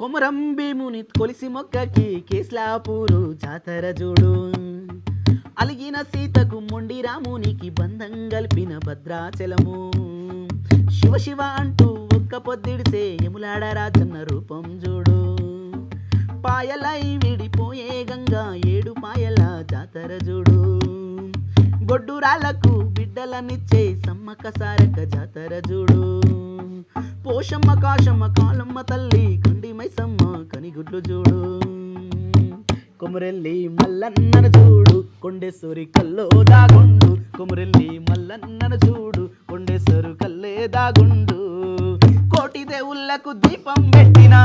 కొమరం భీముని కొలిసి మొక్కకి కేస్లాపూరు జాతర చూడు. అలిగిన సీతకు మొండి రామునికి బంధం గల్పిన భద్రాచలము. శివ శివ అంటూ ఒక్క పొద్దిడిసే యములాడ రాజన్న రూపం చూడు. పాయలై విడిపోయే గంగా ఏడు పాయల జాతర చూడు. గొడ్డురాళ్లకు బిడ్డలనిచ్చే సమ్మక్క సారక్క జాతర చూడు. పోషమ్మ కాశమ్మ కాలమ్మ తల్లి కండి మైసమ్మ కనిగుడ్లు చూడు. కొమరెల్లి మల్లన్నను చూడు కొండేశ్వరి కల్లో దాగుండు. కొమరెల్లి మల్లన్నను చూడు కొండేశ్వరు కల్లే దాగుండు. కోటి దేవుళ్ళకు దీపం పెట్టిన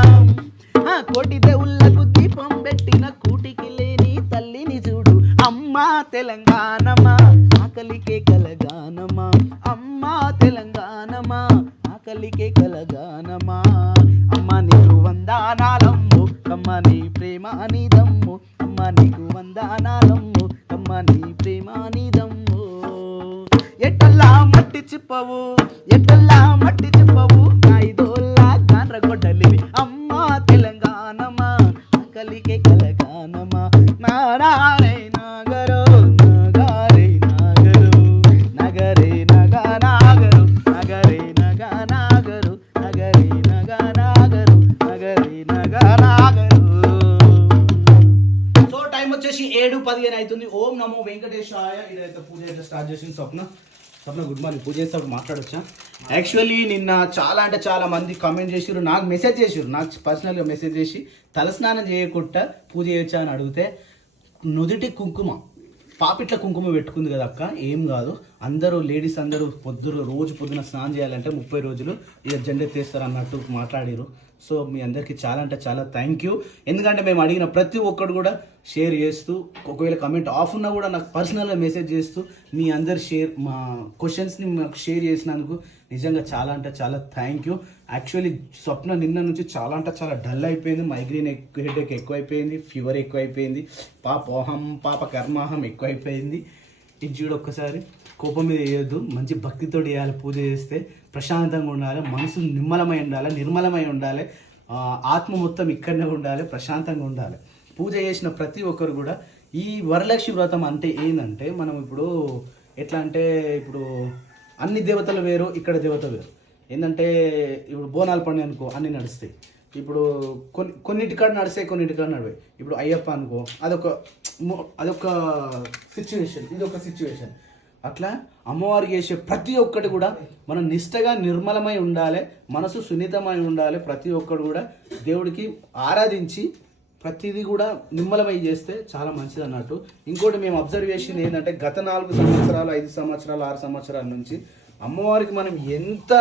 కోటి దేవుళ్ళకు దీపం పెట్టిన కూటికి లేని తల్లిని చూడు. అమ్మా తెలంగాణమా ఆకలికే కలగానమా. అమ్మా తెలంగాణమా ఆకలికే కలగానమా. అమ్మ నీకు వందనాలమ్ము కమ్మని ప్రేమ నీదమ్ము. అమ్మ నీకు వందనాలమ్ము కమ్మని ప్రేమ నీదమ్ము. ఎట్టల్లా మట్టి చిప్పవు ఎట్టల్లా మట్టి చిప్పవు ఐదోల్లా గాండ్రగొడ్డలివి. అమ్మా తెలంగాణమా ఆకలికే కలగానమా. నారాయణ నాగరో నగరే నాగరు నగరే నగ నాగరు నగరే నగ నాగరు నగరే నగ నాగరు నగరే నగ నాగరు. సో టైం వచ్చేసి 7:15 అవుతుంది. ఓం నమో వెంకటేశాయ. ఇదైతే పూజ అయితే స్టార్ట్ చేసింది స్వప్న. Good morning. పూజ చేసేటప్పుడు మాట్లాడొచ్చా? యాక్చువల్లీ నిన్న చాలా అంటే చాలా మంది కామెంట్ చేసిర్రు, నాకు మెసేజ్ చేసిర్రు, నాకు పర్సనల్గా మెసేజ్ చేసి తలస్నానం చేయకుండా పూజ చేయొచ్చా అని అడిగితే, నుదుటి కుంకుమ పాపిట్ల కుంకుమ పెట్టుకుంది కదా అక్క, ఏం కాదు, అందరూ లేడీస్ అందరూ రోజు పొద్దున స్నానం చేయాలంటే 30 రోజులు ఇక జెండెత్తేస్తారు అన్నట్టు మాట్లాడిరు. సో మీ అందరికీ చాలా అంటే చాలా థ్యాంక్ యూ. ఎందుకంటే మేము అడిగిన ప్రతి ఒక్కడు కూడా షేర్ చేస్తూ, ఒకవేళ కమెంట్ ఆఫ్ ఉన్నా కూడా నాకు పర్సనల్గా మెసేజ్ చేస్తూ మీ అందరు మా క్వశ్చన్స్ని మాకు షేర్ చేసినందుకు నిజంగా చాలా అంటే చాలా థ్యాంక్ యూ. యాక్చువల్లీ స్వప్న నిన్న నుంచి చాలా అంటే చాలా డల్ అయిపోయింది. మైగ్రేన్ హెడేక్ ఎక్కువైపోయింది, ఫీవర్ ఎక్కువైపోయింది, పాప కర్మాహం ఎక్కువైపోయింది. ఇది చూడు ఒక్కసారి, కోపం మీద వేయొద్దు, మంచి భక్తితో చేయాలి. పూజ చేస్తే ప్రశాంతంగా ఉండాలి, మనసు నిర్మలమై ఉండాలి, ఆత్మ మొత్తం ఇక్కడనే ఉండాలి, ప్రశాంతంగా ఉండాలి. పూజ చేసిన ప్రతి ఒక్కరు కూడా ఈ వరలక్ష్మి వ్రతం అంటే ఏంటంటే, మనం ఇప్పుడు ఎట్లా అంటే, ఇప్పుడు అన్ని దేవతలు వేరు, ఇక్కడ దేవత వేరు. ఏంటంటే ఇప్పుడు బోనాల పండుగ అనుకో అన్నీ నడుస్తాయి. ఇప్పుడు కొన్నిటికాడ నడుస్తాయి, కొన్నిటికాడ నడవాయి. ఇప్పుడు అయ్యప్ప అనుకో అదొక సిచ్యువేషన్, ఇదొక సిచ్యువేషన్. అట్లా అమ్మవారు చేసే ప్రతి ఒక్కటి కూడా మనం నిష్టగా నిర్మలమై ఉండాలి, మనసు సున్నితమై ఉండాలి. ప్రతి ఒక్కడు కూడా దేవుడికి ఆరాధించి ప్రతిదీ కూడా నిమ్మలమై చేస్తే చాలా మంచిది అన్నట్టు. ఇంకోటి మేము అబ్జర్వ్ చేసింది ఏంటంటే, గత 4 సంవత్సరాలు 5 సంవత్సరాలు 6 సంవత్సరాల నుంచి అమ్మవారికి మనం ఎంత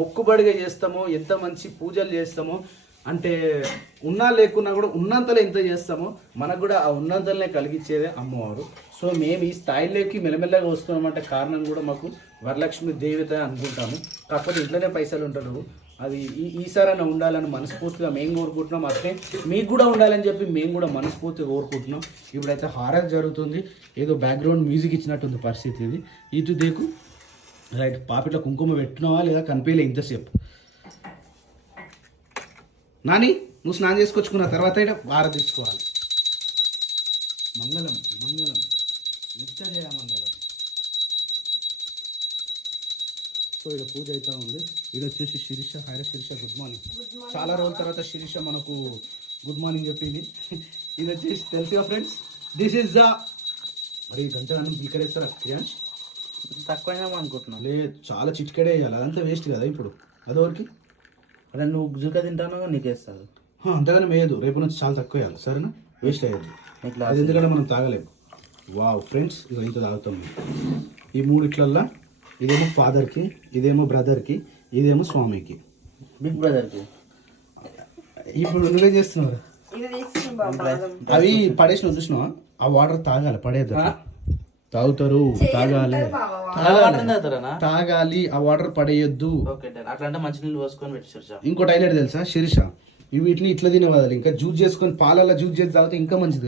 మొక్కుబడిగా చేస్తామో, ఎంత మంచి పూజలు చేస్తామో, అంటే ఉన్నా లేకున్నా కూడా ఉన్నంతలో ఎంత చేస్తామో మనకు కూడా ఆ ఉన్నంతలనే కలిగించేదే అమ్మవారు. సో మేము ఈ స్థాయిలోకి మెల్లమెల్లగా వస్తున్నామంటే కారణం కూడా మాకు వరలక్ష్మి దేవత అనుకుంటాము. కాకపోతే ఇంట్లోనే పైసలు ఉంటారు, అది ఈసారైనా ఉండాలని మనస్ఫూర్తిగా మేము కోరుకుంటున్నాం. అట్లే మీకు కూడా ఉండాలని చెప్పి మేము కూడా మనస్ఫూర్తిగా కోరుకుంటున్నాం. ఇప్పుడైతే హారతి జరుగుతుంది, ఏదో బ్యాక్గ్రౌండ్ మ్యూజిక్ ఇచ్చినట్టుంది పరిస్థితి ఇది. ఇటు దేకు రైట్. పాపిట్లో కుంకుమ పెట్టినావా లేదా కనిపించలే ఇంతసేపు. నాని నువ్వు స్నానం చేసుకొచ్చుకున్న తర్వాత హారతి తీసుకోవాలి. మంగళం మంగళం నిత్యజయ మంగళం. సో ఇక్కడ పూజ అవుతా ఉంది. ఇది వచ్చేసి Shirisha. Hi Shirisha, good morning. చాలా రోజుల తర్వాత శిరీష మనకు గుడ్ మార్నింగ్ చెప్పింది. ఇది వచ్చేసి తెలుసుగా ఫ్రెండ్స్, దిస్ ఇస్ ద మరి గంట అన్నం పీకరేస్తారా క్రియాన్స్? తక్కువ అనుకుంటున్నాను. లేదు, చాలా చిటికెడే వేయాలి, అదంతా వేస్ట్ కదా. ఇప్పుడు అదవరికి అదే నువ్వు జుక తింటాను నీకేస్తాను, అంతగానే వేయదు. రేపు నుంచి చాలా తక్కువ వేయాలి, సరేనా? వేస్ట్ అయ్యేది అది, ఎందుకంటే మనం తాగలేము. వావ్ ఫ్రెండ్స్, ఇక ఇంత తాగుతాం. ఈ మూడిట్లల్లో ఇదేమో ఫాదర్కి, ఇదేమో బ్రదర్కి, ఇదేమో స్వామికి, బిగ్ బ్రదర్కి. ఇప్పుడు నువ్వే చేస్తున్నావు. అవి పడేసిన చూసినావా? ఆ వాటర్ తాగాలి, పడేది. తాగుతారు, తాగాలి, ఆ వాటర్ పడేయొద్దు. అట్లా మంచి నీళ్ళు పోసుకొని పెట్టి. ఇంకోటి హైలైట్ తెలుసా శిరీష, వీటిని ఇట్లా తినేవాళ్ళు, ఇంకా జ్యూస్ చేసుకొని పాలల్లో జ్యూస్ చేసి తాగితే ఇంకా మంచిది.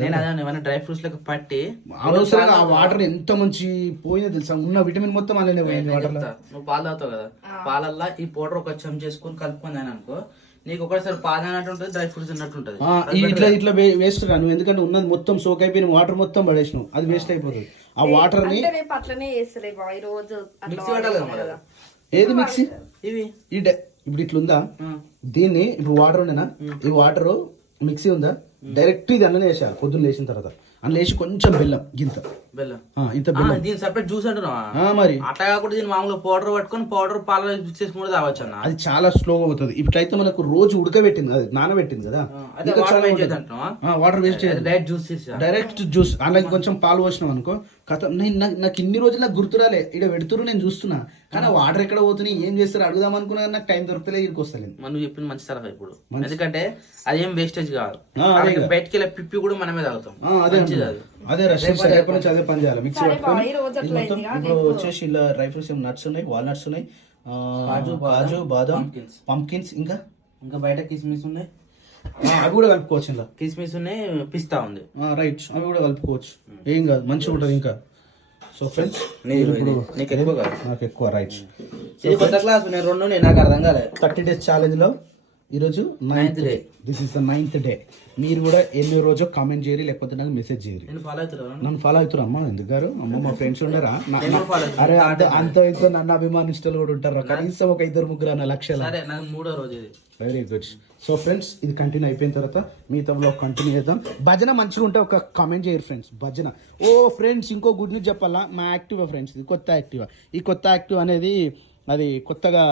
డ్రై ఫ్రూట్స్ లెక్క పట్టి అనవసరంగా ఆ వాటర్ ఎంత మంచి పోయిందో తెలుసా, ఉన్న విటమిన్ మొత్తం అలానే పోయింది వాటర్ లో. నువ్వు పాలు తాగుతావు కదా, పాలల్లో ఈ పౌడర్ ఒక చెంచా చేసుకొని కలుపుకొని అనుకో, నీకు ఒకసారి పాలు అన్నట్టు ఉంటుంది, డ్రై ఫ్రూట్స్ అన్నట్టు ఉంటుంది. ఇట్లా వేస్ట్ రా నువ్వు, ఎందుకంటే ఉన్నది మొత్తం సోక్ అయిపోయిన వాటర్ మొత్తం పడేసినావు, అది వేస్ట్ అయిపోతుంది. ఆ వాటర్ ని మిక్సీ పట్టాలి కదా మరి. ఏది మిక్సీ ఇవి ఇప్పుడు ఇట్లుందా, దీన్ని ఇప్పుడు వాటర్ ఉండేనా, ఈ వాటర్ మిక్సీ ఉందా, డైరెక్ట్ ఇది అన్ననే వేసేయాలి పొద్దున్న లేచిన తర్వాత. అందులో వేసి కొంచెం బెల్లం గింత బెల్లం, ఇంత బెల్లం, దీని సపరేట్ జ్యూస్ అంటున్నావా? మరి అట్లా కాకుండా దీన్ని మామూలుగా పౌడర్ పట్టుకొని పౌడర్ పాలు మిక్స్ చేసుకుంటే తాగొచ్చు అన్న. అది చాలా స్లోగా అవుతుంది. ఇప్పుడైతే మనకు రోజు ఉడకబెట్టింది, అది నానబెట్టింది కదా, వాటర్ వేస్ట్ చేయాలి, డైరెక్ట్ జ్యూస్. అలాగే కొంచెం పాలు పోసినాం అనుకో కథ. నాకు ఇన్ని రోజులు నాకు గుర్తురాలే, ఇక్కడ పెడుతురు నేను చూస్తున్నా, కానీ వాటర్ ఎక్కడ పోతున్నాయి ఏం చేస్తారు అడుగుదాం అనుకున్నా, నాకు టైం దొరకలే, ఇక్కడికి వస్తలేదు. మనం చెప్పింది మంచి సలహా ఇప్పుడు, ఎందుకంటే అదేం వేస్టేజ్ కాదు. బయటకి వెళ్ళే పిప్పి కూడా మనమే తాగుతాం. అదే రేపటి నుంచి అదే పని చేయాలి. మిక్సీ పట్టుకొని ఇప్పుడు వచ్చేసి ఇలా డ్రై ఫ్రూట్స్, నట్స్ ఉన్నాయి, వాల్నట్స్ ఉన్నాయి, కాజు బాదం, పంకిన్స్, ఇంకా బయట కిస్మిస్ ఉన్నాయి, అవి కూడా కలుపుకోవచ్చు. ఇలా కిస్మిస్ ఉన్నాయి, పిస్తా ఉంది, రైట్, అవి కూడా కలుపుకోవచ్చు, ఏం కాదు, మంచిగా ఉంటుంది. ఇంకా సో ఫ్రెండ్స్ నాకు ఎక్కువ రైట్. కొత్త క్లాస్ నేను 2 నాకు అర్థం కాలేదు. 30 days ఛాలెంజ్ లో ఈరోజు 9th day. This is the 9th day. మీరు కూడా ఎన్ని రోజు కామెంట్ చేయరు, లేకపోతే నాకు మెసేజ్ చేయరు. నన్ను ఫాలో అవుతారు అమ్మ, ఎందుకు గారు అమ్మ, మా ఫ్రెండ్స్ ఉండరా? అరే అంత ఇంత నన్ను అభిమానిస్తులు కూడా ఉంటారు, కనీసం ఒక 2-3 అన్న లక్షల. 3వ రోజు. Very good. సో ఫ్రెండ్స్ ఇది కంటిన్యూ అయిపోయిన తర్వాత మిగతా బ్లాగ్ కంటిన్యూ చేద్దాం. భజన మంచిగా ఉంటే ఒక కామెంట్ చేయరు ఫ్రెండ్స్. భజన ఫ్రెండ్స్ ఇంకో గుడ్ న్యూస్ చెప్పాలా, మా యాక్టివా ఫ్రెండ్స్, ఇది కొత్త యాక్టివా. ఈ కొత్త యాక్టివ్ అనేది అది కొత్తగా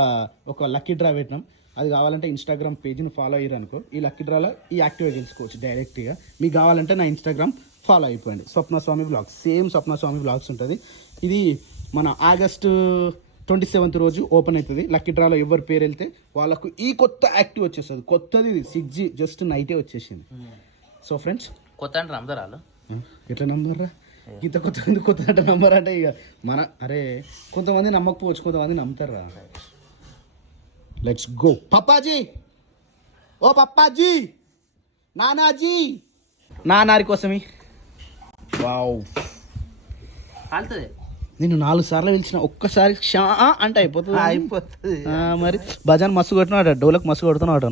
ఒక లక్కీ డ్రా పెట్టినాం. అది కావాలంటే ఇన్స్టాగ్రామ్ పేజ్ని ఫాలో అయ్యారు అనుకో, ఈ లక్కీ డ్రాలో ఈ యాక్టివా గెలుచుకోవచ్చు డైరెక్ట్గా. మీకు కావాలంటే నా ఇన్స్టాగ్రామ్ ఫాలో అయిపోయింది, స్వప్నస్వామి బ్లాగ్స్, సేమ్ స్వప్నస్వామి బ్లాగ్స్ ఉంటుంది. ఇది మన ఆగస్టు 27th రోజు ఓపెన్ అవుతుంది. లక్కీ డ్రాలో ఎవరి పేరు వెళ్తే వాళ్ళకు ఈ కొత్త యాక్టివ్ వచ్చేస్తుంది. కొత్తది ఇది 6G జస్ట్ నైటే వచ్చేసింది. సో ఫ్రెండ్స్ కొత్త అంటే నమ్మరాలు ఎట్లా నమ్మరా, ఇంత కొత్త అంటే నమ్మరు అంటే ఇక మన అరే కొంతమంది నమ్మకపోవచ్చు, కొంతమంది నమ్ముతారా. Let's go. పప్పాజీ, ఓ పప్పాజీ, నానాజీ, నానారి కోసమే. వావ్, నేను 4 సార్లు పిలిచిన, ఒక్కసారి షా అంటే అయిపోతుంది. మరి భజన్ మస్తు కొట్టినాడు, డోలకు మస్తు కొడుతున్నాడు.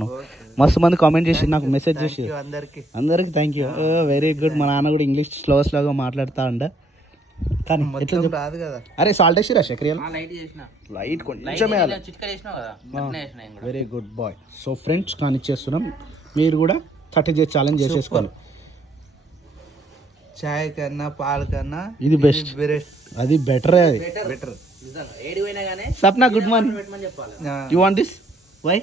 మస్తు మంది కామెంట్ చేసి నాకు మెసేజ్ చేసి అందరికి థ్యాంక్ యూ. Very good. మా నాన్న కూడా ఇంగ్లీష్ స్లోగా మాట్లాడుతా అంట, కానీ ఎట్లా రాదు కదా. అరే సాల్ట్ వేసిరా చక్రియా, లైట్ కొంచెం very good boy. So friends కానీ చేస్తున్నాం, మీరు కూడా 30 days ఛాలెంజ్ చేసేసుకోవాలి. చాయ్ కన్నా పాలు కన్నా ఇది బెస్ట్, అది బెటర్. అది better. Sapna good morning, you want this why?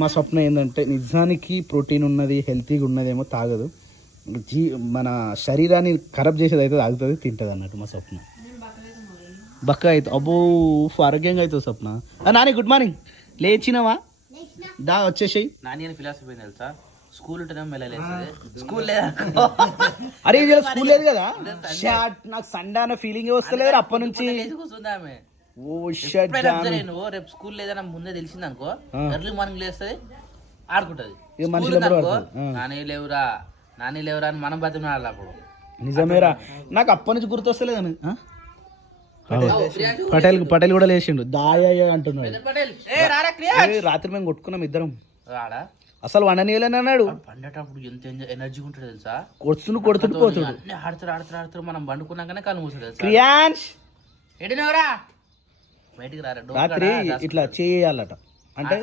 మా స్వప్న ఏంటంటే నిజానికి ప్రోటీన్ ఉన్నది, హెల్తీగా ఉన్నదేమో తాగదు, మన శరీరాన్ని ఖరాబ్ చేసేది అయితే తాగుతుంది, తింటుంది అన్నట్టు మా స్వప్న. బక్క అవుతుంది, అబ్బో ఆరోగ్యంగా అవుతుంది స్వప్న. నాని గుడ్ మార్నింగ్, లేచినవా? దా వచ్చేసేయి. నాని అని ఫిలాసఫీ తెలుసా, స్కూల్ స్కూల్ అరే స్కూల్ లేదు కదా, నాకు సండే అన్న ఫీలింగ్ వస్తలేదు అప్పటి నుంచి. రేపు స్కూల్ లేదన్నా ముందే తెలిసింది అనుకో, ఎర్లీ మార్నింగ్ లేస్తుంది, ఆడుకుంటది. నాని లేవురా అని మనం బతిమాలి అప్పుడు. నిజమేరా, నాకు అప్పటి నుంచి గుర్తొస్తలేదు అని. పటేల్ కూడా లేచిండు, దాయ అంటున్నాడు. రాత్రి మేము కొట్టుకున్నాం ఇద్దరం, అసలు వండనీయలేనన్నాడు. పండేటప్పుడు ఎంత ఎనర్జీ ఉంటుంది తెలుసా, కొడుతుండు పోతాడు, ఆడుతారు. మనం పండుకున్నాకనే కళ్ళు మూసాడు. క్రియాన్స్ ఎడినవరా బయటికి రారా, రాత్రి ఇట్లా చేయాలట, అంటే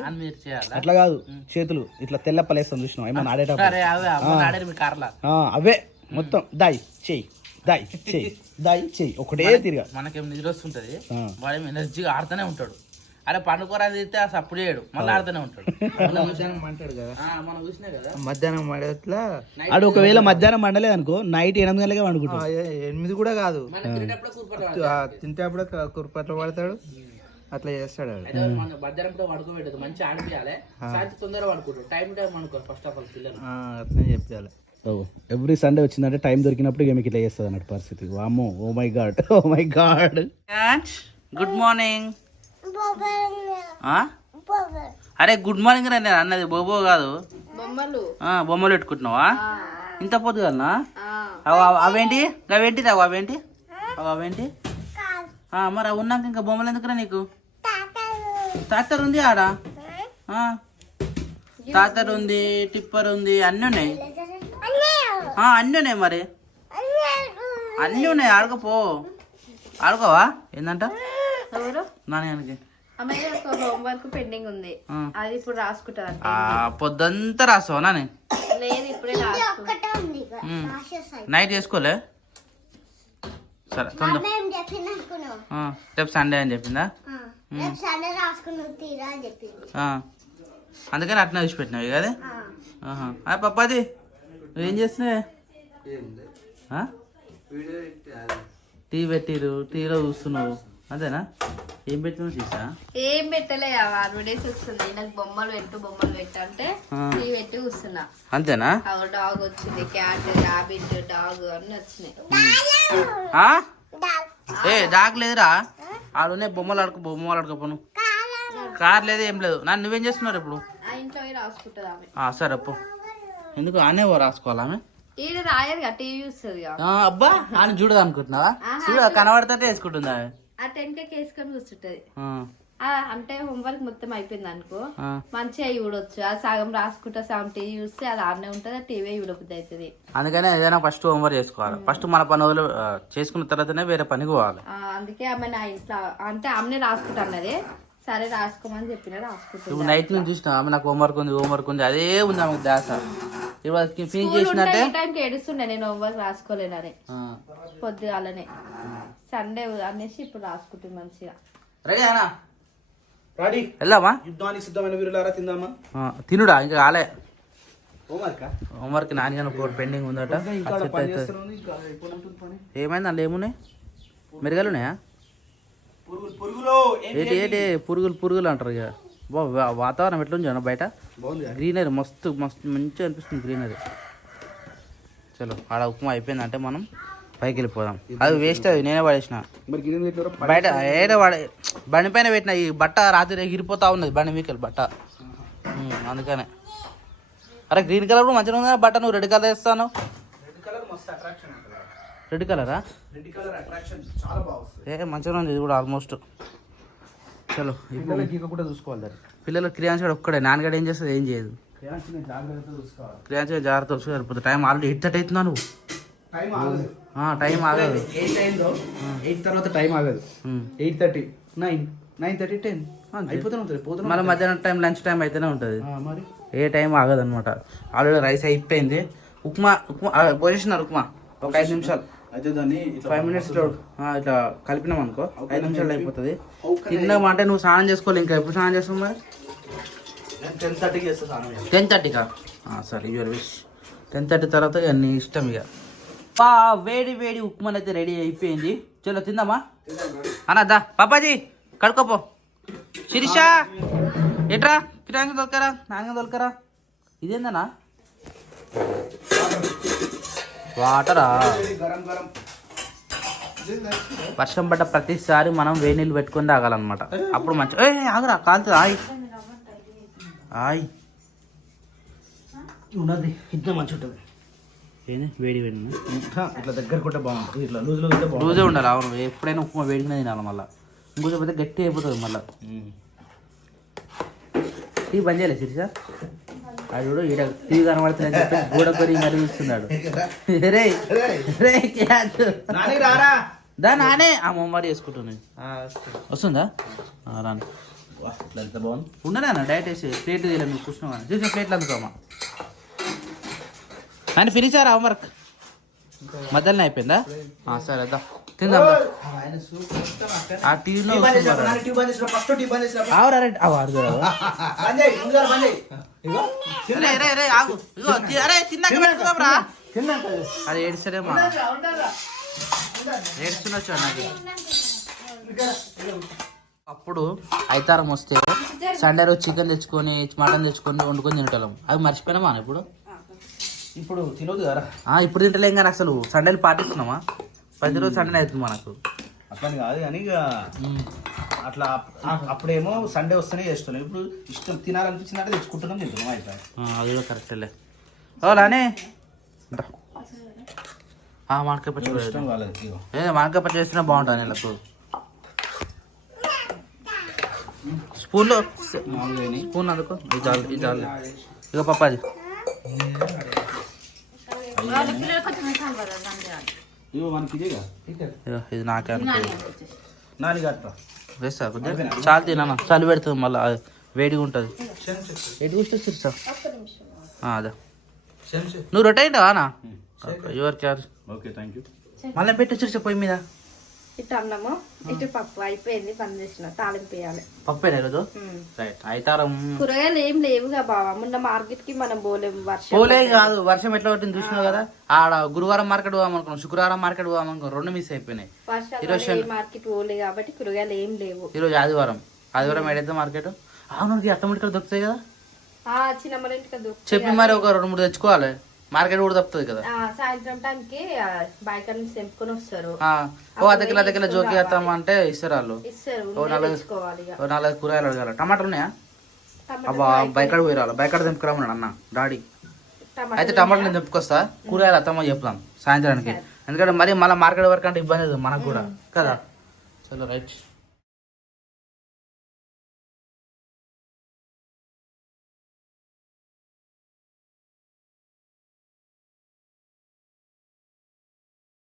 అట్లా కాదు, చేతులు ఇట్లా తెల్లప్పలేస్తాం చూసినాం ఏమన్నా ఆడేటప్పుడు, అవే మొత్తం దాయి చెయ్యి దాయి చెయ్యి దాయి చెయ్యి ఒకటే తిరిగా. మనకేం నిద్ర వస్తుంటది, వాడేమో ఎనర్జీగా ఆడుతూనే ఉంటాడు. అరే పండుకోరా తిరిగితే అసలు అప్పుడు చేయడు, మళ్ళీ ఆడుతూనే ఉంటాడు. మనం చూసినా కదా మధ్యాహ్నం మడట్లా ఆడు ఒకవేళ మధ్యాహ్నం మండలేదు అనుకో, నైట్ 8 గంటలకే వండుకుంటాడు. 8 కూడా కాదు, తింటేప్పుడు కుర్పట్లు పడతాడు, అట్లా చేస్తాడు. మధ్యాహ్నం కూడా పడుకోబెట్టదు, మంచి ఆడిపియాలి, సాయంత్రం తొందరగా పడుకుంటాడు. టైం అనుకో ఫస్ట్ ఆఫ్ ఆల్ పిల్లలు అట్లనే చెప్పాలి. ఎవ్రీ సండే వచ్చిందంటే టైం దొరికినప్పుడు ఇక మీకు ఇట్లా చేస్తుంది అన్నట్టు పరిస్థితి. వామ్మో, oh my god, oh my god. Good morning. అరే గుడ్ మార్నింగ్ రా, నేను అన్నది బోబో కాదు, బొమ్మలు పెట్టుకుంటున్నావా ఇంత పొద్దుగలనా? అవేంటి అవేంటి రావు, అవేంటి అవేంటి మరి అవి ఉన్నాక ఇంకా బొమ్మలు ఎందుకురా నీకు? ట్రాక్టర్ ఉంది ఆడ, తాతర్ ఉంది, టిప్పర్ ఉంది, అన్నీ ఉన్నాయి. అన్నీ ఉన్నాయి మరి, అన్నీ ఉన్నాయి. ఆడుకోపో, ఆడుకోవా ఏందంట ఎవరు నాన్నకి అమ్మాయి హోంవర్క్ పెండింగ్ ఉంది, అది ఇప్పుడు రాసుకుంటారు. పొద్దంతా రాస్తావా నాని? లేదు ఇప్పుడే రాసుకుంటా. నైట్ చేసుకోలే? సరే తొందర రేపు సండే అని చెప్పిందా? అందుకని అట్లా చూసి పెట్టినావు కదా. పప్పాది నువ్వేం చేస్తున్నావే? టీ పెట్టిరు, టీలో చూస్తున్నావు అంతేనా? ఏం పెట్టినావు సీసా? ఏం పెట్టలే, అడ్వర్టైజ్ వస్తుంది నాకు. బొమ్మలు పెట్టు అంటే టీ పెట్టి కూర్చున్నా. అంతేనా? డాగ్ వచ్చింది, క్యాట్, రాబిట్, డాగ్ అన్ని వచ్చినాయి. డాగ్ లేదురా, ఆడునే బొమ్మలు ఆడుకోపోను. కార్ లేదు, ఏం లేదు. నన్ను నువ్వేం చేస్తున్నారు ఇప్పుడు? ఇంట్లో రాసుకుంటుంది ఆమె. సరే అప్పు, ఎందుకు ఆనే రాసుకోవాలి ఆమె? ఈడ రాయదు కదా, టీవీ చూస్తుంది. అబ్బా అని చూడదు అనుకుంటున్నావా? చూడ కనబడితే వేసుకుంటుంది ఆమె. ఆ 10K వేసుకొని కూర్చుంటది. అంటే హోంవర్క్ మొత్తం అయిపోయింది అనుకో, మంచిగా చూడొచ్చు. అది సగం రాసుకుంటా, సగం టీవీ చూస్తే అది ఆడనే ఉంటది, టీవీ చూడబుద్ది అవుతుంది. అందుకనే ఏదైనా ఫస్ట్ హోంవర్క్ చేసుకోవాలి. ఫస్ట్ మన పని చేసుకున్న తర్వాతనే వేరే పనికి పోవాలి. అందుకే ఆమె నా ఇంట్లో అంటే ఆమెనే రాసుకుంటా అన్నది. సరే రాసుకోమని చెప్పిన రాసుకుంటా. నువ్వు నైట్ నుంచి చూసినా ఆమె నాకు హోంవర్క్ ఉంది అదే ఉంది ఆమెకు దాస. ఇప్పుడు ఫీల్ చేసినట్టే టైంకి ఏడుస్తుండే నేను హోంవర్క్ రాసుకోలేనని. పొద్దుగాలనే సండే అనేసి ఇప్పుడు రాసుకుంటుంది మంచిగా. రెడీ అనా? రెడీ, వెళ్దామా? యుద్ధానికి సిద్ధమైన వీరులారా తిందామా? తినుడా ఇంకా కాలే. హోంవర్క్ నాన్నగానే పెండింగ్ ఉందట. ఏమైంది అందులో? ఏమున్నాయి? మెరుగలు ఉన్నాయా? ఏంటి పురుగులు అంటారు ఇక. వాతావరణం ఎట్లా ఉంది బయట? గ్రీనరీ మస్తు మంచిగా అనిపిస్తుంది గ్రీనరీ. చలో ఆడ ఉప్మా అయిపోయింది అంటే మనం పైకి వెళ్ళిపోదాం. అది వేస్ట్, అది నేనే పడేసిన బయట. ఏదో బండి పైన పెట్టిన ఈ బట్ట రాత్రి ఎగిరిపోతా ఉన్నది బండి మీకెళ్ళి బట్ట. అందుకనే అరే గ్రీన్ కలర్ కూడా మంచిగా ఉంది బట్ట. నువ్వు రెడ్ కలర్ వేస్తాను. రెడ్ కలరా? మంచిగా ఉంది ఇది కూడా ఆల్మోస్ట్. చలో ఇప్పుడు చూసుకోవాలి. పిల్లలు క్రియాన్స్ గడు ఒక్కడే, నాన్నగడ ఏం చేస్తుంది? ఏం చేయదు. క్రియాన్స్ జాగ్రత్త చూసుకో సరిపోతుంది. టైం ఆల్రెడీ 8:30 అవుతున్నా. నువ్వు టైం ఆగదు. 8 తర్వాత టైం ఆగదు. 8:30, 9, 9:30, 10 అయిపోతుంది. మళ్ళీ మధ్యాహ్నం టైం లంచ్ టైం అయితేనే ఉంటుంది. మరి ఏ టైం ఆగదు అనమాట. ఆల్రెడీ రైస్ అయిపోయింది. ఉప్మా పోసేసినారు. ఉప్మా ఒక 5 నిమిషాలు, 5 minutes ఇట్లా కలిపినాం అనుకో 5 నిమిషాలు అయిపోతుంది. తిన్నామంటే నువ్వు స్నానం చేసుకోవాలి. ఇంకా ఎప్పుడు స్నానం చేస్తావు మరి? 10:30కి చేస్తా. 10:30కా? సరే, యువర్ విష్. 10:30 తర్వాత నీ ఇష్టం ఇక. వేడి వేడి ఉప్మాన్ అయితే రెడీ అయిపోయింది. చలో తిందామా? అన్నదా పాపాజీ కడుకోపో. శిరీష ఎట్రా? కిరాంగ దొరకరా, నాంగ దొరకరా. ఇదేందనా? వాటరా? వర్షం పడ్డ ప్రతిసారి మనం వేడి నీళ్ళు పెట్టుకొని తాగాలన్నమాట. అప్పుడు మంచి. ఆగరా కాలుతుంది. ఆయ్ ఉన్నది ఇంత మంచి ఉంటుంది. ఏంది వేడి వేడి ఇట్లా దగ్గర కొట్టే బాగుంటుంది. ఇట్లా లూజే ఉండాలి. అవును, ఎప్పుడైనా ఉప్మా వేడిగానే తినాలి. మళ్ళీ ఇంకొంచెం పోతే గట్టి అయిపోతుంది. మళ్ళీ టీ బంద్ చేయలేదు సిరి సార్. అడు ఈడ టీ కనబడుతుంది అని చెప్పి గోడ కొని మరీ చూస్తున్నాడు. దా నానే ఆ మొమ్మడి వేసుకుంటున్నాను. వస్తుందా? రాను. ఎంత బాగుంది. ఉండనా డైరెక్ట్ వేసి ప్లేట్ తీయలేదు. నువ్వు కూర్చున్నావు చూసిన ప్లేట్లు అందుకోమా. అని ఫినిషారా హోంవర్క్? మధ్యలోనే అయిపోయిందా? సరే దా తిందా. ఆ టీవీలో అది ఏడుస్తారేమో. ఏడుస్తుండొచ్చు నాకు. అప్పుడు ఐతారం వస్తే సండే రోజు చికెన్ తెచ్చుకొని మటన్ తెచ్చుకొని వండుకొని తింటాం. అవి మర్చిపోయినామా ఇప్పుడు? ఇప్పుడు తినొద్దు కదా. ఇప్పుడు తింటలేం కానీ అసలు సండేలు పాటిస్తున్నామా? ప్రతిరోజు సండే అవుతుంది మనకు. అట్లని కాదు కానీ ఇక అట్లా అప్పుడేమో సండే వస్తేనే చేస్తున్నాం. ఇప్పుడు ఇష్టం తినాలనిపించినట్టు తెచ్చుకుంటున్నాం, తింటున్నాం. అయిపోయి అది కూడా కరెక్టేలే. ఓలానే మామిడికాయ పచ్చి ఇష్టం వాళ్ళకి. మామిడికాయ పచ్చి వేసినా బాగుంటుంది. వీళ్ళకు స్పూన్లో మామూలుగా అయినాయి. స్పూన్ అందుకో ఇది చాలు ఇది చాలు ఇక పప్పాది వాళ్ళ పిల్లలు కొంచెం వేసాం కదా దాన్ని కాదు. ఇగో మనకి ఇదేగా ఇగో ఇది నాకే అనుకో నాలుగు అట్లా వేస్తా కొద్దిగా చాలు తినా చలి పెడుతుంది మళ్ళీ వేడిగా ఉంటుంది ఎటు కూర్చొచ్చు సార్ ఒక్క నిమిషం అదే నువ్వు రొట్టె అయింటావా అన్న యువర్ క్యార్ ఓకే థ్యాంక్ యూ. మళ్ళీ పెట్టచ్చు పొయ్యి మీద ఇటు అన్నము ఇటు పప్పు అయిపోయింది బంద్ చేసిన తాలింపు వేయాలి పప్పేనా ఈరోజు రైట్ అయితారం కూరగాయలు ఏం లేవుగా బావా మొన్న మార్కెట్ కి మనం పోలేము వర్షం పోలే కాదు వర్షం ఎట్లా పట్టింది చూసినావు కదా ఆడ గురువారం మార్కెట్ పోవామనుకున్నాం శుక్రవారం మార్కెట్ పోవామనుకున్నాం 2 మిస్ అయిపోయినాయి వర్షాలు మార్కెట్ పోలే కాబట్టి కూరగాయలు ఏం లేవు ఈరోజు ఆదివారం ఏడైతే మార్కెట్ అవును అట్టమిటికలు దొరుకుతాయి కదా చిన్నమ్మల ఇంటికి దొరుకుతాయి. చెప్పి మరి ఒక 2-3 తెచ్చుకోవాలి మార్కెట్ కూడా తప్పుతుంది కదా సాయంత్రం టైంకి బైక్ నుంచి తెంపుకొని వస్తారు ఓ అర్ధ కిలో జోకి వేస్తాం అంటే ఇస్తారు వాళ్ళు ఇస్తారు ఓ నాలుగు తెచ్చుకోవాలి ఇక. 4 కూరగాయలు అడగాలి టమాటాలు ఉన్నాయా టమాటా అబ్బా బైకాడ పోయి రావాలి బైకాడ తెంపుకురామన్నాడు అన్న డాడీ టమాటా అయితే టమాటాలు నేను తెంపుకొస్తా కూరగాయలు అత్తమ్మ చెప్తాం సాయంత్రానికి ఎందుకంటే మరి మళ్ళీ మార్కెట్ వరకు అంటే ఇబ్బంది అవుతుంది మనకు కూడా కదా చలో రైట్